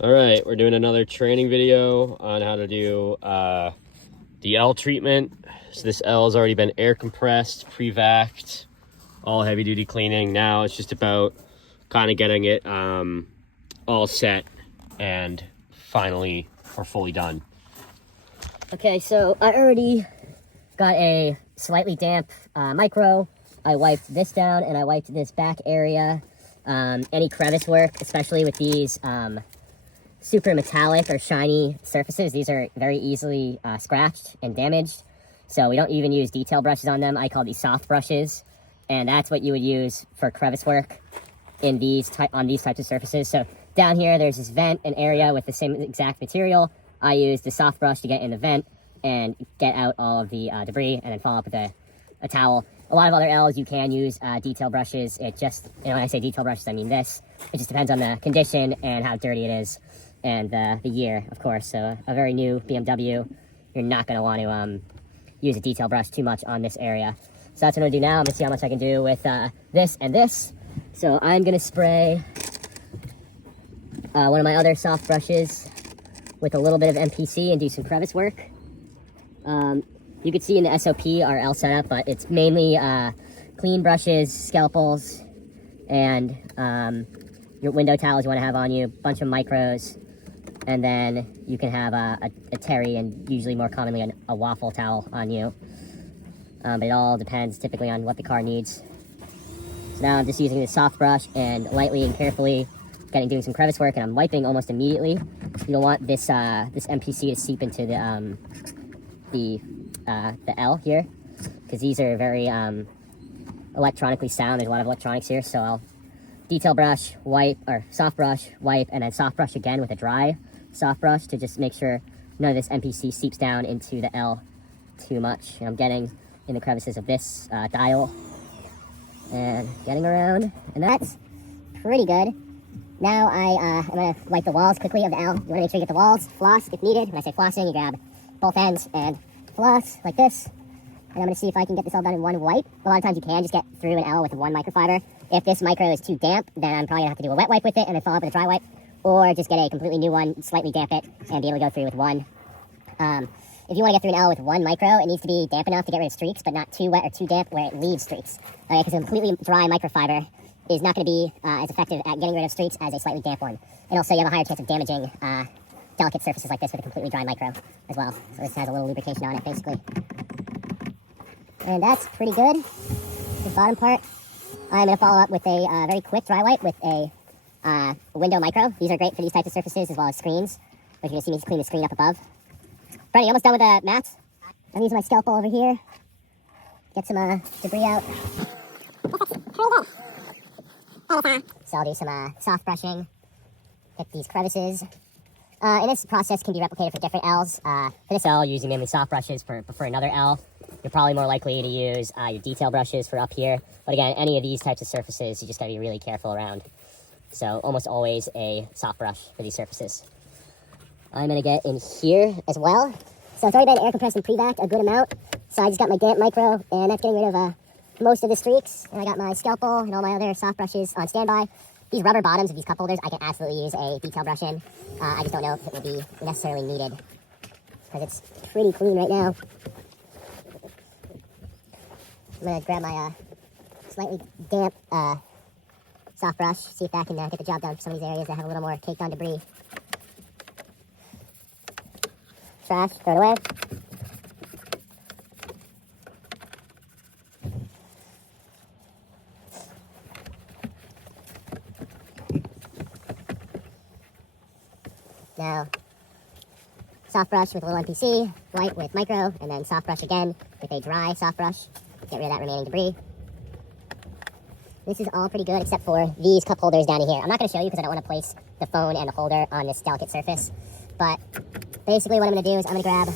All right, we're doing another training video on how to do the L treatment. So this L has already been air compressed, pre-vaced, all heavy duty cleaning. Now it's just about kind of getting it all set and finally we're fully done. Okay, so I already got a slightly damp micro. I wiped this down and I wiped this back area. Any crevice work, especially with these super metallic or shiny surfaces, these are very easily scratched and damaged. So we don't even use detail brushes on them. I call these soft brushes, and that's what you would use for crevice work in on these types of surfaces. So down here, there's this vent, an area with the same exact material. I use the soft brush to get in the vent and get out all of the debris, and then follow up with a towel. A lot of other L's you can use detail brushes. It just, when I say detail brushes, I mean this. It just depends on the condition and how dirty it is, and the year, of course. So a very new BMW, you're not going to want to use a detail brush too much on this area. So that's what I'm going to do now. I'm going to see how much I can do with this and this. So I'm going to spray one of my other soft brushes with a little bit of MPC and do some crevice work. You can see in the SOP our L setup, but it's mainly clean brushes, scalpels, and your window towels you want to have on you, bunch of micros, and then you can have a terry and usually more commonly a waffle towel on you. But it all depends typically on what the car needs. So now I'm just using this soft brush and lightly and carefully doing some crevice work, and I'm wiping almost immediately. You don't want this MPC to seep into the L here, because these are very electronically sound. There's a lot of electronics here, so I'll detail brush, wipe, or soft brush, wipe, and then soft brush again with a dry soft brush to just make sure none of this MPC seeps down into the L too much. And I'm getting in the crevices of this dial and getting around, and that's pretty good. Now I'm going to wipe the walls quickly of the L. You want to make sure you get the walls, floss if needed. When I say flossing, you grab both ends and floss like this. And I'm going to see if I can get this all done in one wipe. A lot of times you can just get through an L with one microfiber. If this micro is too damp, then I'm probably going to have to do a wet wipe with it and then follow up with a dry wipe. Or just get a completely new one, slightly damp it, and be able to go through with one. If you want to get through an L with one micro, it needs to be damp enough to get rid of streaks, but not too wet or too damp where it leaves streaks. Okay, because a completely dry microfiber is not going to be as effective at getting rid of streaks as a slightly damp one. And also you have a higher chance of damaging delicate surfaces like this with a completely dry micro as well. So this has a little lubrication on it, basically. And that's pretty good. The bottom part, I'm going to follow up with a very quick dry wipe with a window micro. These are great for these types of surfaces as well as screens. But you're going to see me clean the screen up above. Brady, almost done with the mats. I'm using my scalpel over here. Get some debris out. So I'll do some soft brushing. Get these crevices. And this process can be replicated for different Ls. For this L, using mainly soft brushes. For another L, you're probably more likely to use your detail brushes for up here. But again, any of these types of surfaces, you just gotta be really careful around. So almost always a soft brush for these surfaces. I'm gonna get in here as well. So it's already been air compressed and pre-vac a good amount. So I just got my damp micro, and that's getting rid of most of the streaks. And I got my scalpel and all my other soft brushes on standby. These rubber bottoms of these cup holders, I can absolutely use a detail brush in. I just don't know if it will be necessarily needed, because it's pretty clean right now. I'm gonna grab my slightly damp soft brush, see if that can get the job done for some of these areas that have a little more caked on debris. Trash, throw it away. Now, soft brush with a little MPC, wipe with micro, and then soft brush again with a dry soft brush. Get rid of that remaining debris. This is all pretty good except for these cup holders down here. I'm not going to show you because I don't want to place the phone and the holder on this delicate surface. But basically what I'm going to do is I'm going to grab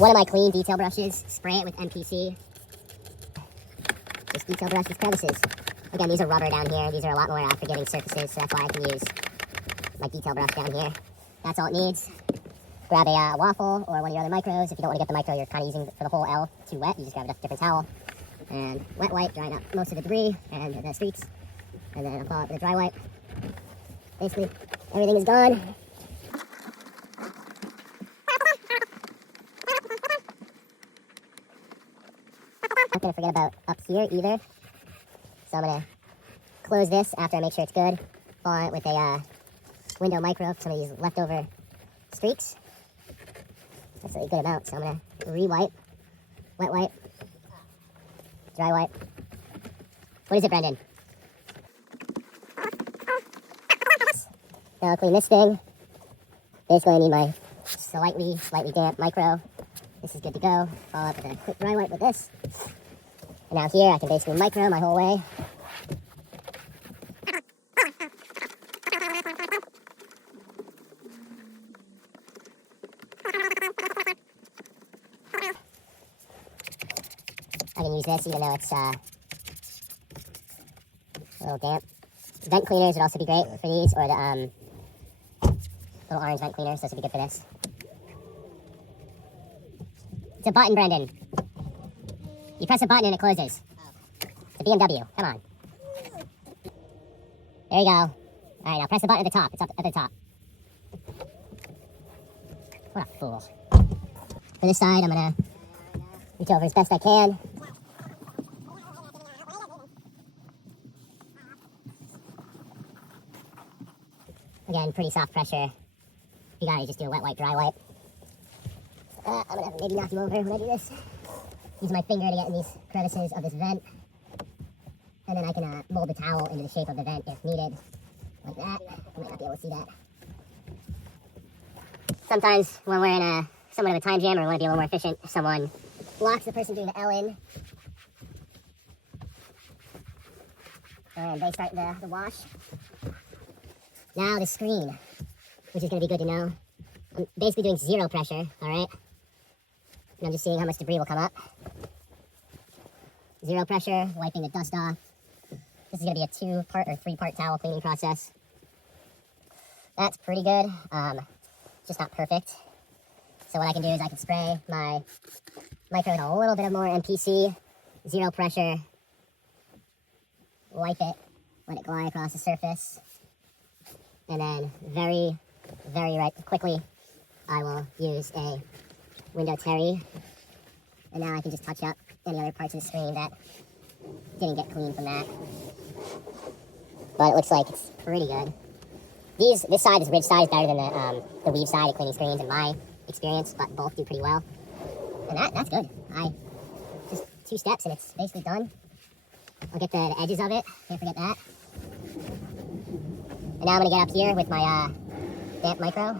one of my clean detail brushes, spray it with MPC. Just detail brush these crevices. Again, these are rubber down here. These are a lot more forgiving surfaces, so that's why I can use my detail brush down here. That's all it needs. Grab a waffle or one of your other micros. If you don't want to get the micro you're kind of using for the whole L too wet, you just grab a different towel. And wet wipe, drying up most of the debris and the streaks. And then I'll follow it with a dry wipe. Basically, everything is gone. forget about up here either. So I'm gonna close this after I make sure it's good. Fall on it with a window micro for some of these leftover streaks. That's a good amount, so I'm gonna re-wipe, wet wipe, dry wipe. What is it, Brendan? Now I'll clean this thing. Basically, I need my slightly damp micro. This is good to go. Follow up with a quick dry wipe with this. And now here, I can basically micro my whole way. I can use this even though it's a little damp. Vent cleaners would also be great for these, or the little orange vent cleaners. Those would be good for this. It's a button, Brendan. You press a button and it closes. It's a BMW. Come on. There you go. All right, now press the button at the top. It's up at the top. What a fool. For this side, I'm gonna reach over as best I can. Again, pretty soft pressure. You gotta just do a wet wipe, dry wipe. I'm gonna maybe knock you over when I do this. Use my finger to get in these crevices of this vent. And then I can mold the towel into the shape of the vent if needed. Like that. You might not be able to see that. Sometimes when we're in somewhat of a time jam or we want to be a little more efficient, someone blocks the person doing the L in. And they start the wash. Now the screen, which is going to be good to know. I'm basically doing zero pressure, all right? And I'm just seeing how much debris will come up. Zero pressure, wiping the dust off. This is going to be a 2-part or 3-part towel cleaning process. That's pretty good, just not perfect. So what I can do is I can spray my micro with a little bit of more MPC, zero pressure, wipe it, let it glide across the surface, and then very quickly I will use a window terry, and now I can just touch up any other parts of the screen that didn't get clean from that. But it looks like it's pretty good. This side, this ridge side, is better than the weave side of cleaning screens in my experience, but both do pretty well. And that's good. Just 2 steps and it's basically done. I'll get the edges of it, can't forget that. And now I'm gonna get up here with my damp micro.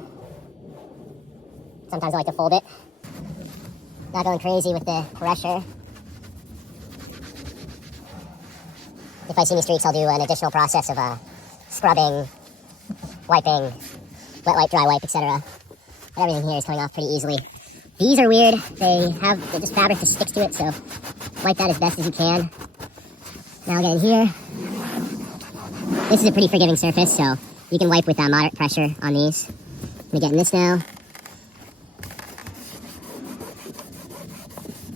Sometimes I like to fold it. Not going crazy with the pressure. If I see any streaks, I'll do an additional process of scrubbing, wiping, wet wipe, dry wipe, etc. But everything here is coming off pretty easily. These are weird. They just fabric just sticks to it, so wipe that as best as you can. Now I'll get in here. This is a pretty forgiving surface, so you can wipe with moderate pressure on these. I'm gonna get in this now.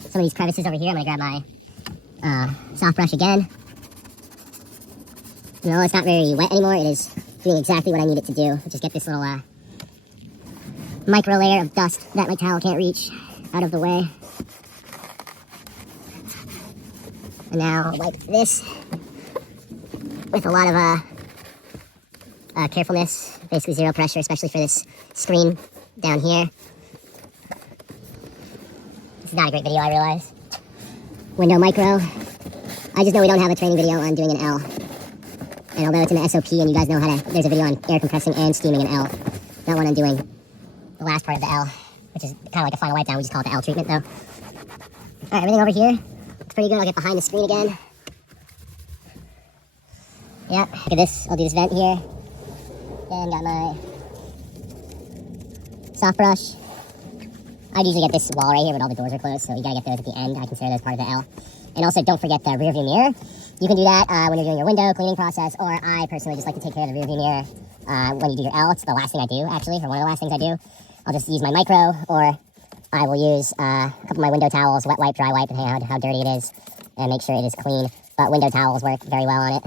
Some of these crevices over here, I'm gonna grab my soft brush again. No, it's not very wet anymore. It is doing exactly what I need it to do. Just get this little micro layer of dust that my towel can't reach out of the way. And now I'll wipe this with a lot of carefulness, basically zero pressure, especially for this screen down here. This is not a great video, I realize. Window micro. I just know we don't have a training video on doing an L. And although it's in the SOP and you guys know there's a video on air compressing and steaming an L. Not one on doing the last part of the L, which is kind of like a final wipe down. We just call it the L treatment though. Alright, everything over here. It's pretty good. I'll get behind the screen again. Yep, look at this. I'll do this vent here. And got my soft brush. I'd usually get this wall right here, but all the doors are closed, so you gotta get those at the end. I consider those part of the L. And also, don't forget the rear view mirror. You can do that when you're doing your window cleaning process, or I personally just like to take care of the rear view mirror when you do your L. It's the last thing I do, actually, or one of the last things I do. I'll just use my micro, or I will use a couple of my window towels, wet wipe, dry wipe, depending on how dirty it is, and make sure it is clean. But window towels work very well on it.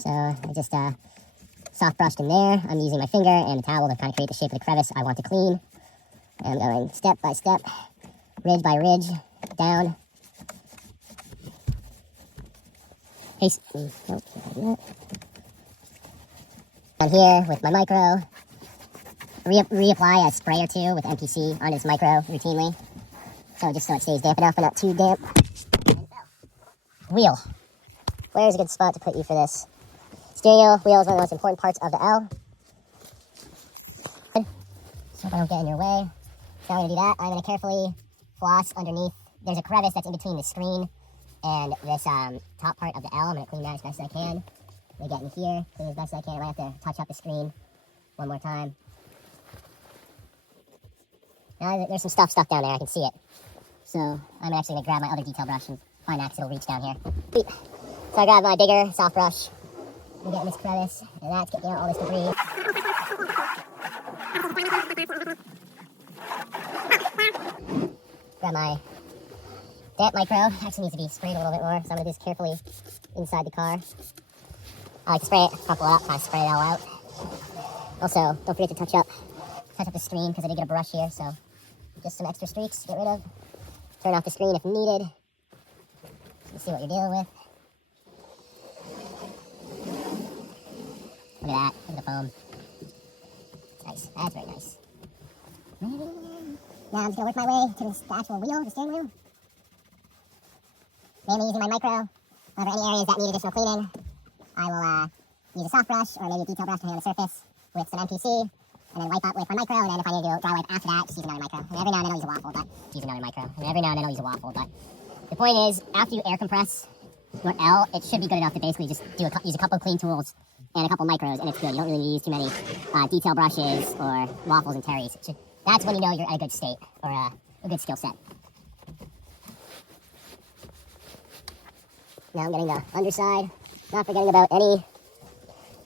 So I just soft brushed in there. I'm using my finger and the towel to kind of create the shape of the crevice I want to clean. And I'm going step by step ridge by ridge, down. Hey, down here with my micro. Reapply a spray or two with MPC on his micro routinely. So just so it stays damp enough but not too damp. Wheel. Where's a good spot to put you for this? Steering wheel is one of the most important parts of the L. So if I don't get in your way. Now I'm going to do that. I'm going to carefully floss underneath. There's a crevice that's in between the screen and this top part of the L. I'm going to clean that as best as I can. I'm going to get in here, clean as best as I can. I might have to touch up the screen one more time. Now there's some stuff stuck down there. I can see it. So I'm actually going to grab my other detail brush and find that because it'll reach down here. Sweet. So I grab my bigger soft brush and get in this crevice, and that's getting out all this debris. Grab my damp micro. Actually needs to be sprayed a little bit more, so I'm going to do this carefully inside the car. I like to spray it, crumple it up, kind of spray it all out. Also, don't forget to touch up the screen because I did get a brush here, so just some extra streaks to get rid of. Turn off the screen if needed. You see what you're dealing with. Look at that. Look at the foam. It's nice. That's very nice. Now I'm just going to work my way to the actual wheel, the steering wheel. Mainly using my micro. However, any areas that need additional cleaning, I will use a soft brush or maybe a detail brush to on the surface with some MPC. And then wipe up with my micro, and then if I need to do dry wipe after that, just use another micro. And every now and then I'll use a waffle, but use another micro. And every now and then I'll use a waffle, but the point is, after you air compress your L, it should be good enough to basically just use a couple of clean tools and a couple micros, and it's good. You don't really need to use too many detail brushes or waffles and terries. That's when you know you're at a good state or a good skill set. Now I'm getting the underside, not forgetting about any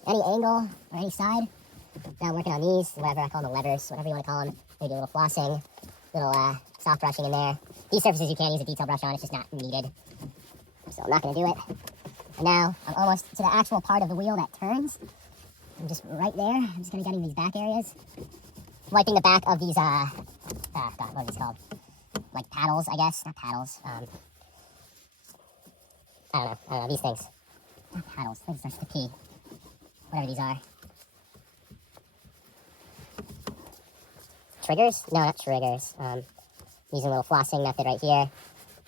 angle or any side. Now I'm working on these, whatever I call them, the levers, whatever you want to call them. Maybe a little flossing, little soft brushing in there. These surfaces you can't use a detail brush on, it's just not needed. So I'm not going to do it. And now I'm almost to the actual part of the wheel that turns. I'm just right there. I'm just going to get in these back areas. Wiping the back of these, God, what are these called? Like paddles, I guess. Not paddles. I don't know, these things. Not paddles, I think it starts with a P. Whatever these are. Triggers? No, not triggers. Using a little flossing method right here.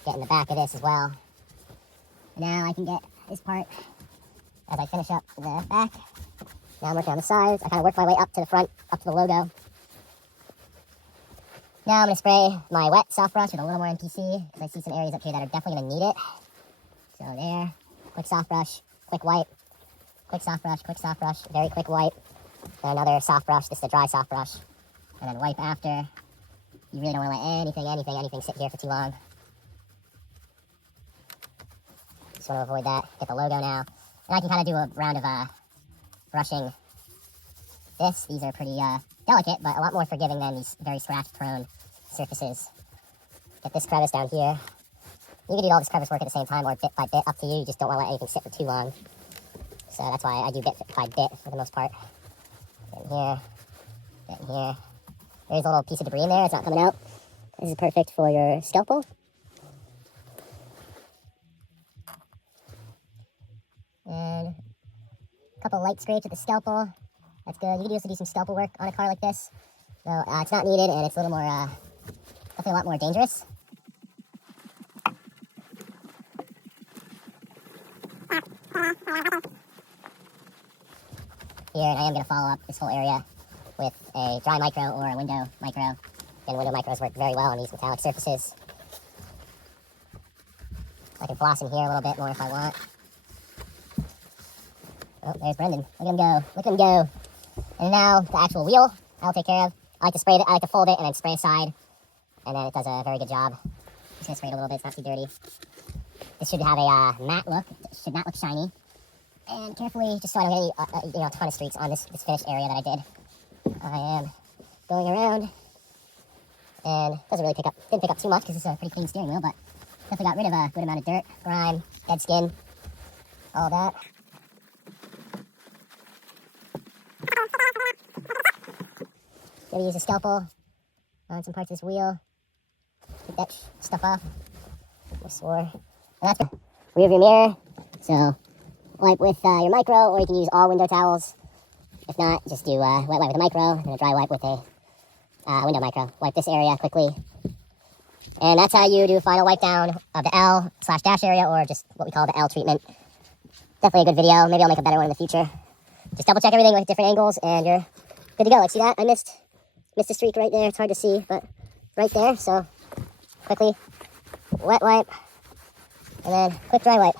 Get in the back of this as well. And now I can get this part as I finish up the back. Now I'm working on the sides. I kind of work my way up to the front, up to the logo. Now I'm going to spray my wet soft brush with a little more MPC because I see some areas up here that are definitely going to need it. So there, quick soft brush, quick wipe, quick soft brush, very quick wipe. Then another soft brush, this is a dry soft brush. And then wipe after. You really don't want to let anything sit here for too long. Just want to avoid that. Get the logo now. And I can kind of do a round of brushing this. These are pretty delicate, but a lot more forgiving than these very scratch-prone surfaces. Get this crevice down here. You can do all this crevice work at the same time or bit by bit, up to you. You just don't want to let anything sit for too long. So that's why I do bit by bit for the most part. Get in here. Get in here. There's a little piece of debris in there. It's not coming out. This is perfect for your scalpel. And a couple light scrapes with the scalpel. That's good. You can also do some scalpel work on a car like this. So it's not needed, and it's a little more, definitely a lot more dangerous. Here, and I am going to follow up this whole area with a dry micro or a window micro. And window micros work very well on these metallic surfaces. I can floss in here a little bit more if I want. Oh, there's Brendan. Look at him go. Look at him go. And now the actual wheel I'll take care of. I like to spray it, I like to fold it and then spray aside. And then it does a very good job. Just gonna spray it a little bit, it's not too dirty. This should have a matte look. It should not look shiny. And carefully, just so I don't get any a ton of streaks on this finished area that I did. I am going around, and doesn't really didn't pick up too much because this is a pretty clean steering wheel, but definitely got rid of a good amount of dirt, grime, dead skin, all that. Gonna use a scalpel on some parts of this wheel. Take that stuff off. And that's good. Rear view mirror. So wipe with your micro, or you can use all window towels. If not, just do wet wipe with a micro and a dry wipe with a window micro. Wipe this area quickly. And that's how you do a final wipe down of the L/dash area, or just what we call the L treatment. Definitely a good video. Maybe I'll make a better one in the future. Just double check everything with different angles and you're good to go. Like, see that? I missed a streak right there. It's hard to see, but right there. So quickly wet wipe and then quick dry wipe.